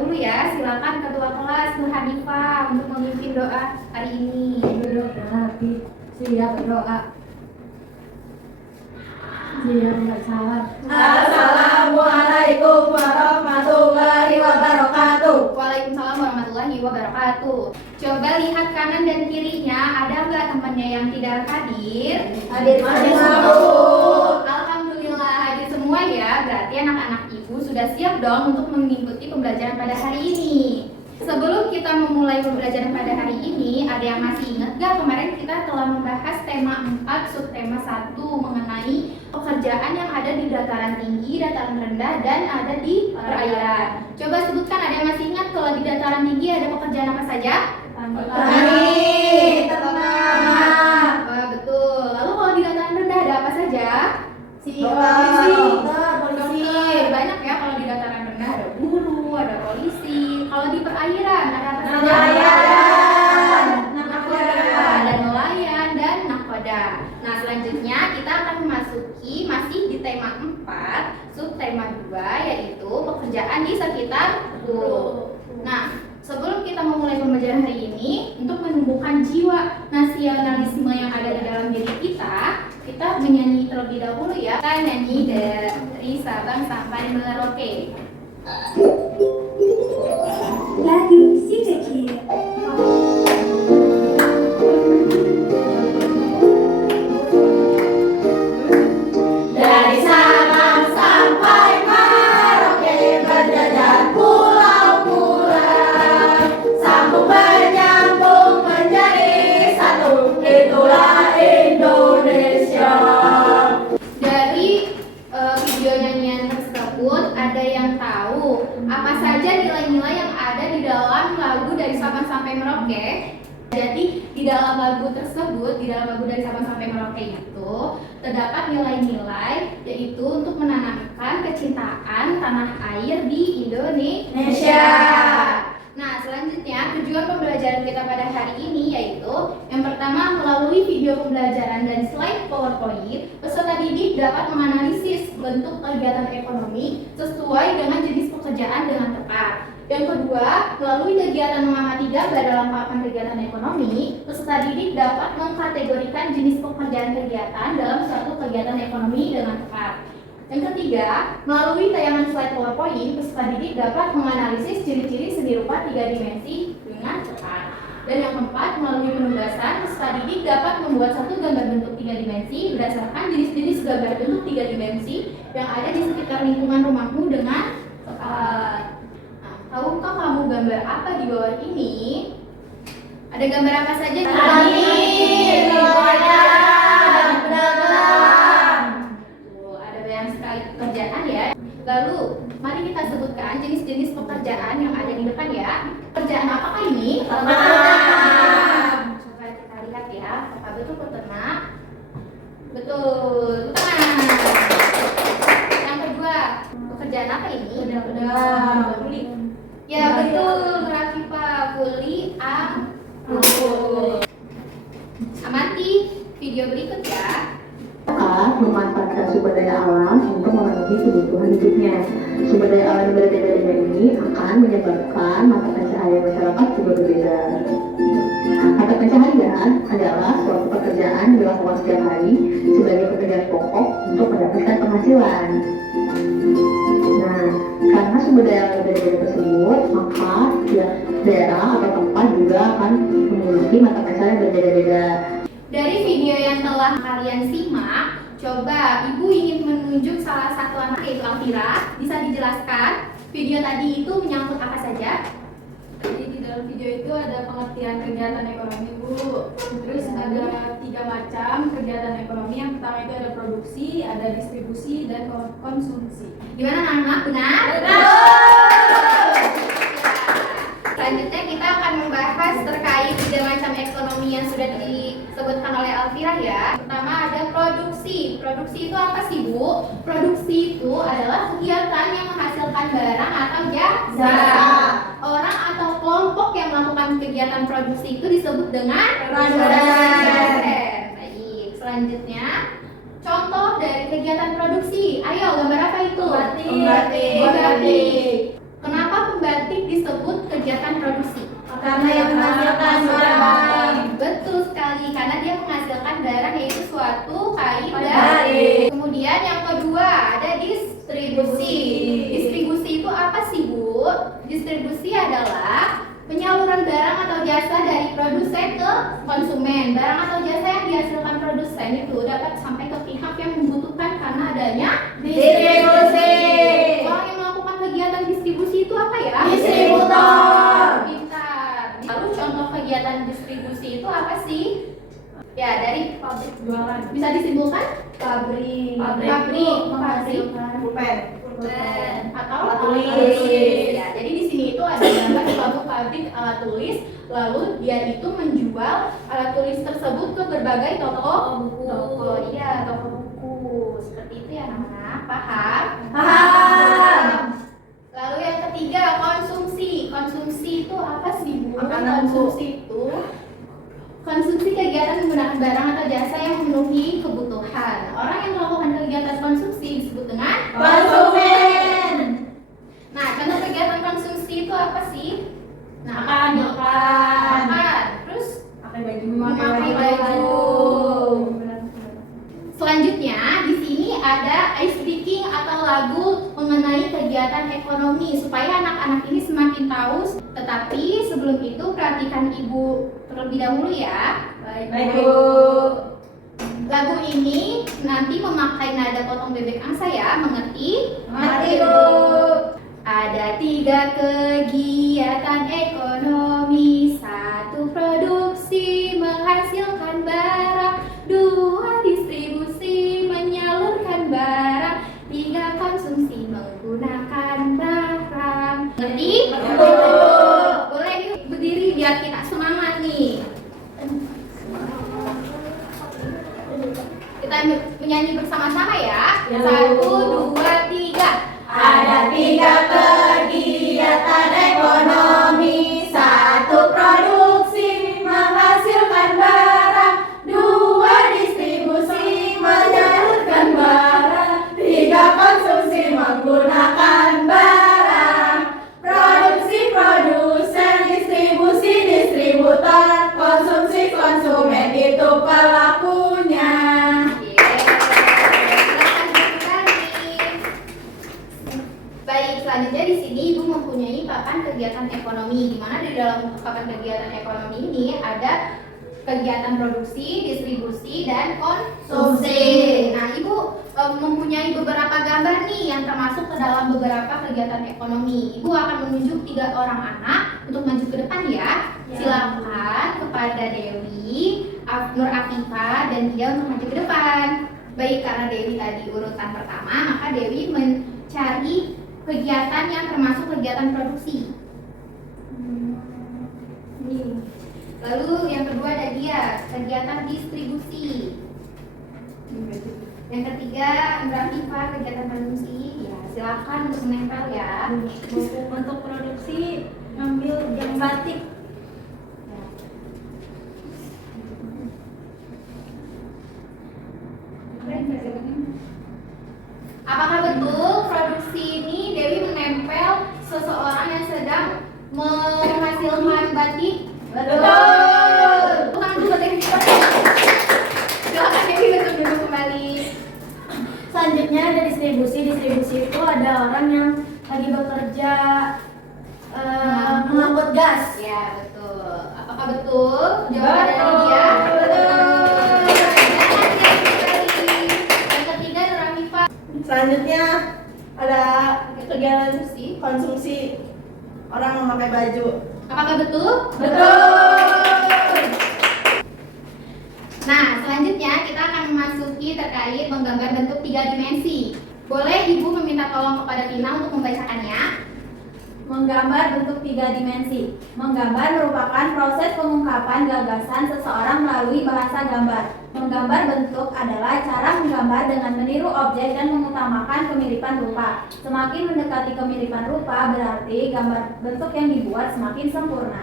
dahulu ya. Silakan Ketua Kelas Bu Hanifah untuk memimpin doa hari ini. Berdoa, siap berdoa. Siap bersalam. Assalamualaikum warahmatullahi wabarakatuh. Waalaikumsalam warahmatullahi wabarakatuh. Coba lihat kanan dan kirinya, ada nggak temannya yang tidak hadir? Hadir Bu. Alhamdulillah hadir semua ya. Berarti anak-anak ibu sudah siap dong untuk mengikuti pembelajaran pada hari ini. Sebelum kita memulai pembelajaran pada hari ini, ada yang masih ingat gak kemarin kita telah membahas tema 4 subtema 1 mengenai pekerjaan yang ada di dataran tinggi, dataran rendah, dan ada di perairan. Coba sebutkan, ada yang masih ingat kalau di dataran tinggi ada pekerjaan apa saja? Petani, ternak. Betul. Lalu kalau di dataran rendah ada apa saja? Polisi. Banyak ya, kalau di dataran rendah ada guru, ada polisi. Kalau di perairan ada apa saja? Nelayan. Ada nelayan dan nakoda. Nah, selanjutnya kita akan memasuki masih di tema 4, subtema 2, yaitu pekerjaan di sekitar guru. Nah, sebelum kita memulai pembelajaran hari ini, untuk menumbuhkan jiwa nasionalisme yang ada di dalam diri kita menyanyi terlebih dahulu ya. Kita nyanyi dari Sabang sampai Merauke. Lagu si kecil. Dari Sabang sampai Merauke berjajar pulau-pulau, sambung menyambung menjadi satu, itulah Indonesia. Dari video nyanyian tersebut, ada yang tahu apa saja nilai-nilai yang ada di dalam lagu dari Sabang sampai Merauke? Jadi di dalam lagu tersebut, di dalam lagu dari Sabang sampai Merauke itu terdapat nilai-nilai, yaitu untuk menanamkan kecintaan tanah air di Indonesia. Nah, selanjutnya tujuan pembelajaran kita pada hari ini yaitu yang pertama, melalui video pembelajaran dan slide PowerPoint, peserta didik dapat menganalisis bentuk kegiatan ekonomi sesuai dengan jenis pekerjaan dengan tepat. Yang kedua, melalui kegiatan mengamati gambar dalam papan kegiatan ekonomi, peserta didik dapat mengkategorikan jenis pekerjaan kegiatan dalam suatu kegiatan ekonomi dengan tepat. Yang ketiga, melalui tayangan slide PowerPoint, peserta didik dapat menganalisis ciri-ciri seni rupa 3 dimensi dengan tepat. Dan yang keempat, melalui penugasan, peserta didik dapat membuat satu gambar bentuk 3 dimensi berdasarkan jenis-jenis gambar bentuk 3 dimensi yang ada di sekitar lingkungan rumahmu dengan tepat. Nah, tahukah kamu gambar apa di bawah ini? Ada gambar apa saja? Petani, nelayan, pedagang. Ada banyak sekali pekerjaan ya. Lalu, mari kita sebutkan jenis-jenis pekerjaan yang ada di depan ya. Pekerjaan apakah ini? Peternak. Coba kita lihat ya, apakah betul peternak? Betul, peternak. Yang kedua, pekerjaan apa ini? Kuli. Ya betul, Rafifa, kuli, amati video berikut ya. Memanfaatkan sumber daya alam untuk memenuhi kebutuhan hidupnya. Sumber daya alam yang berbeda-beda ini akan menyebabkan mata pencaharian masyarakat juga berbeda. Mata pencaharian adalah suatu pekerjaan yang dilakukan setiap hari sebagai pekerjaan pokok untuk mendapatkan penghasilan. Nah, karena sumber daya alam yang berbeda tersebut, maka setiap daerah atau tempat juga akan memiliki mata pencaharian yang berbeda-beda. Dari video yang telah kalian simak, coba Ibu ingin menunjuk salah satu anak, yaitu Alfira. Bisa dijelaskan video tadi itu menyangkut apa saja? Jadi di dalam video itu ada pengertian kegiatan ekonomi, Bu. Terus ada 3 macam kegiatan ekonomi. Yang pertama itu ada produksi, ada distribusi, dan konsumsi. Gimana anak-anak? Benar? Selanjutnya kita akan membahas terkait 3 macam ekonomi yang sudah disebutkan oleh Alfira ya. Pertama ada produksi. Produksi itu apa sih, Bu? Produksi itu adalah kegiatan yang menghasilkan barang atau jasa. Orang atau kelompok yang melakukan kegiatan produksi itu disebut dengan produsen. Baik, selanjutnya contoh dari kegiatan produksi. Ayo, gambar apa itu? Pembatik. Kenapa pembatik disebut kegiatan produksi? Karena yang menghasilkan barang. Betul sekali, karena dia menghasilkan barang yaitu suatu kain dan Baik. kemudian yang kedua ada distribusi. Distribusi itu apa sih, Bu? Distribusi adalah penyaluran barang atau jasa dari produsen ke konsumen. Barang atau jasa yang dihasilkan produsen itu dapat sampai ke pihak yang membutuhkan karena adanya Distribusi. Orang yang melakukan kegiatan distribusi itu apa ya? Distributor. Pintar. Lalu contoh kegiatan distribusi itu apa sih? Ya, dari Pabrik jualan. bisa disimpulkan Pabrik. Pabrik. Pulpen. Atau Alat alat tulis. tulis. Ya, jadi di sini itu ada gambar suatu pabrik alat tulis, lalu dia itu menjual alat tulis tersebut ke berbagai toko buku. Iya, toko buku. Seperti itu ya, anak-anak. Paham? Paham. Lalu yang ketiga, konsumsi. Konsumsi itu apa sih, Bu? Makanan, Bu. Konsumsi kegiatan menggunakan barang atau jasa yang memenuhi kebutuhan. Orang yang melakukan kegiatan konsumsi disebut dengan Konsumen. Nah, contoh kegiatan konsumsi itu apa sih? Nah, Makan. Terus Pakai baju. memakai baju. Selanjutnya, di sini ada ice breaking atau lagu mengenai kegiatan ekonomi supaya anak-anak ini semakin tahu. Tetapi sebelum itu perhatikan Ibu terlebih dahulu ya. Baik, Bu. Lagu ini nanti memakai nada potong bebek angsa ya, mengerti? Mengerti, Bu. Ada 3 kegiatan ekonomi, 1 produksi menghasilkan barang, 2 distribusi menyalurkan barang, 3 konsumsi menggunakan barang. Ngerti? Boleh yuk berdiri biar kita semangat nih. Kita menyanyi bersama-sama ya. Ya. 1, 2, 3. Ada 3 kegiatan ekonomi, 1 produksi menghasilkan barang, 2 distribusi menyalurkan barang, 3 konsumsi menggunakan barang. Produksi produsen, distribusi distributor, konsumsi konsumen itu pelakunya. Baik, selanjutnya di sini Ibu mempunyai papan kegiatan ekonomi, di mana di dalam papan kegiatan ekonomi ini ada kegiatan produksi, distribusi, dan konsumsi. Nah, Ibu mempunyai beberapa gambar nih yang termasuk ke dalam beberapa kegiatan ekonomi. Ibu akan menunjuk 3 orang anak untuk maju ke depan ya. Silakan kepada Dewi, Nur Afifah, dan dia untuk maju ke depan. Baik, karena Dewi tadi urutan pertama, maka Dewi mencari kegiatan yang termasuk kegiatan produksi. Lalu yang kedua ada dia, kegiatan distribusi. Yang ketiga, Afifah, kegiatan konsumsi. Ya, silakan untuk menempel ya. Untuk produksi ngambil yang batik. Apakah betul produksi ini Dewi menempel seseorang yang sedang menghasilkan batik? Betul. Bukan dulu Dewi. Silakan Dewi untuk duduk kembali. Selanjutnya ada distribusi. Distribusi itu ada orang yang lagi bekerja mengangkut gas. Ya, betul. Apakah betul jawaban dari dia? Yang ketiga Nur Afifah. Selanjutnya ada kegiatan Konsumsi. konsumsi, orang memakai baju. Apakah betul? Betul. Nah, selanjutnya kita akan memasuki terkait menggambar bentuk 3 dimensi. Boleh Ibu meminta tolong kepada Tina untuk membacakannya? Menggambar bentuk 3 dimensi. Menggambar merupakan proses pengungkapan gagasan seseorang melalui bahasa gambar. Menggambar bentuk adalah cara menggambar dengan meniru objek dan mengutamakan kemiripan rupa. Semakin mendekati kemiripan rupa, berarti gambar bentuk yang dibuat semakin sempurna.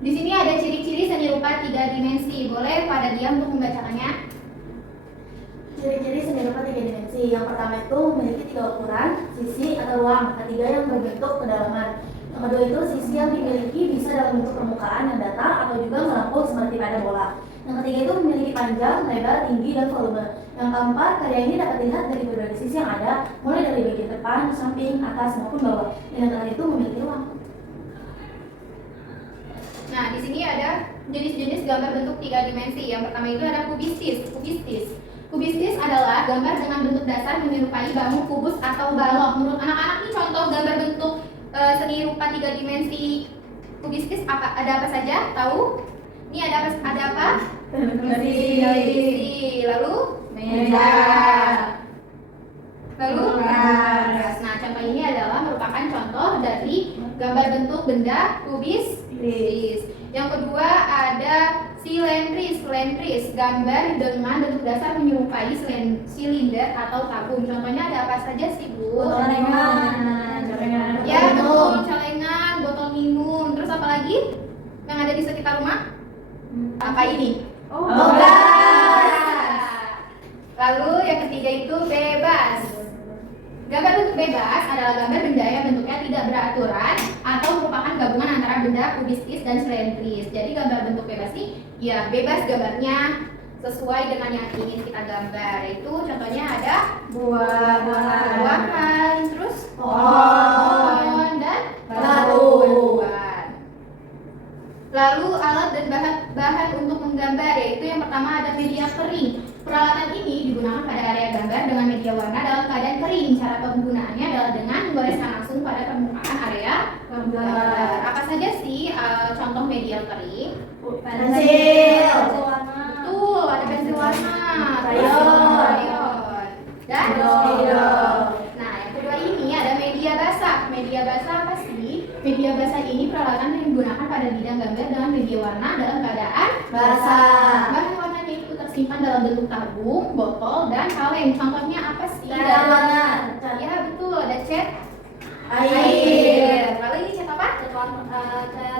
Di sini ada ciri-ciri seni rupa 3 dimensi. Boleh pada dia untuk membacakannya? Ciri-ciri seni rupa 3 dimensi. Yang pertama itu memiliki 3 ukuran, sisi atau ruang. Ketiga yang berbentuk kedalaman. Yang kedua itu sisi yang dimiliki bisa dalam bentuk permukaan yang datar atau juga melengkung seperti pada bola. Yang ketiga itu memiliki panjang, lebar, tinggi, dan volume. Yang keempat, karya ini dapat dilihat dari berbagai sisi yang ada, mulai dari bagian depan, samping, atas maupun bawah. Dan yang terakhir itu memiliki ruang. Nah, di sini ada jenis-jenis gambar bentuk 3 dimensi. Yang pertama itu ada kubistis. Kubistis adalah gambar dengan bentuk dasar menyerupai bangun, kubus, atau balok. Menurut anak-anak ini contoh gambar bentuk seni rupa 3 dimensi kubistis ada apa saja? Tahu? Ini ada apa? Televisi. Lalu Meja. Lalu Kulkas. nah, contoh ini adalah merupakan contoh dari gambar bentuk benda kubistis. Yang kedua ada silindris, gambar dengan bentuk dasar menyerupai silinder atau tabung. Contohnya ada apa saja sih, Bu? Celengan. Ya, betul, celengan, botol minum. Terus apa lagi yang ada di sekitar rumah? Apa ini? Lalu yang ketiga itu bebas. Gambar bentuk bebas adalah gambar benda yang bentuknya tidak beraturan atau merupakan gabungan antara benda kubistis dan silindris. Jadi gambar bentuk bebas ini ya bebas gambarnya sesuai dengan yang ingin kita gambar. Itu contohnya ada buah-buahan, terus pohon dan batu-batuan. Lalu alat dan bahan untuk menggambar, yaitu yang pertama ada media kering. Peralatan ini digunakan pada area gambar dengan media warna dalam keadaan kering. Cara penggunaannya adalah dengan menggoreskan langsung pada permukaan area gambar. Apa saja sih contoh media kering? Pensil. Betul, ada pensil warna, Crayon. dan Spidol. Nah, yang kedua ini ada media basah. Media basah apa sih? Media basah ini peralatan yang digunakan pada bidang gambar dengan media warna dalam keadaan Basah. Bahan warnanya itu tersimpan dalam bentuk tabung, botol, dan kaleng. Contohnya apa sih? Cat warna. Ya betul, ada cat Air. Lalu ini cat apa?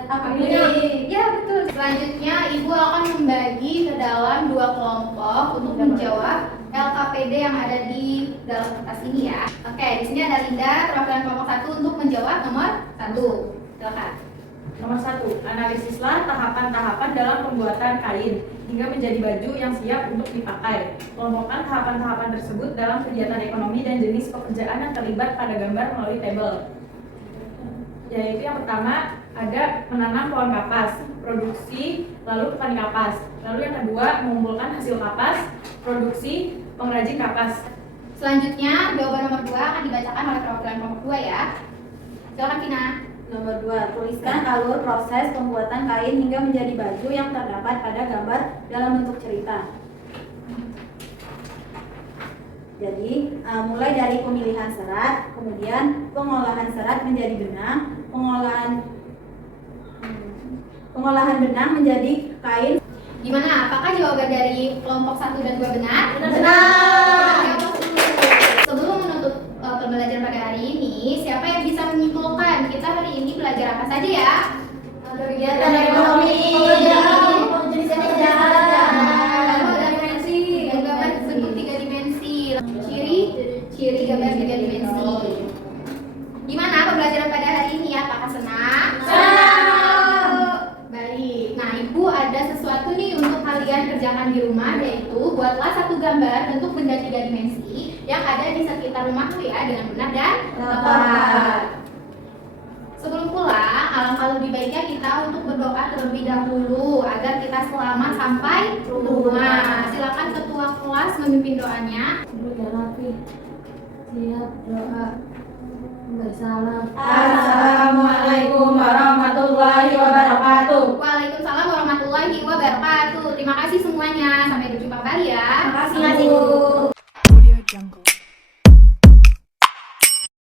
Akrilik. Ya betul. Selanjutnya ibu akan membagi ke dalam 2 kelompok untuk menjawab LKPD yang ada di dalam kertas ini ya. Oke, di sini ada Linda perwakilan kelompok 1 untuk menjawab nomor 1. Silakan. Nomor 1, analisislah tahapan-tahapan dalam pembuatan kain hingga menjadi baju yang siap untuk dipakai. Kelompokkan tahapan-tahapan tersebut dalam kegiatan ekonomi dan jenis pekerjaan yang terlibat pada gambar melalui tabel. Yaitu yang pertama ada menanam pohon kapas, produksi, lalu petani kapas. Lalu yang kedua mengumpulkan hasil kapas, produksi, pengrajin kapas. Selanjutnya jawaban nomor 2 akan dibacakan oleh perwakilan kelompok 2 ya. Silakan Tina. Nomor 2, tuliskan alur proses pembuatan kain hingga menjadi baju yang terdapat pada gambar dalam bentuk cerita. Jadi, mulai dari pemilihan serat, kemudian pengolahan serat menjadi benang, pengolahan benang menjadi kain. Gimana? Apakah jawaban dari kelompok 1 dan 2 benar? Benar. Sebelum menutup pembelajaran pada hari ini, siapa yang bisa menyimpulkan kita hari ini belajar apa saja ya? Kegiatan ekonomi, jenis pekerjaan, Lalu ada dimensi, gambar bentuk 3 dimensi, ciri gambar 3 dimensi. Gimana pembelajaran pada hari ini? Apakah senang? Senang. Baik. Nah, Ibu ada sesuatu nih untuk kalian kerjakan di rumah, yaitu buatlah satu gambar bentuk benda 3 dimensi yang ada di sekitar rumahku ya dengan benar dan tepat. Sebelum pulang, alangkah lebih baiknya kita untuk berdoa terlebih dahulu agar kita selamat sampai rumah. Silakan ketua kelas memimpin doanya. Siap doa. Bersalam. Amin.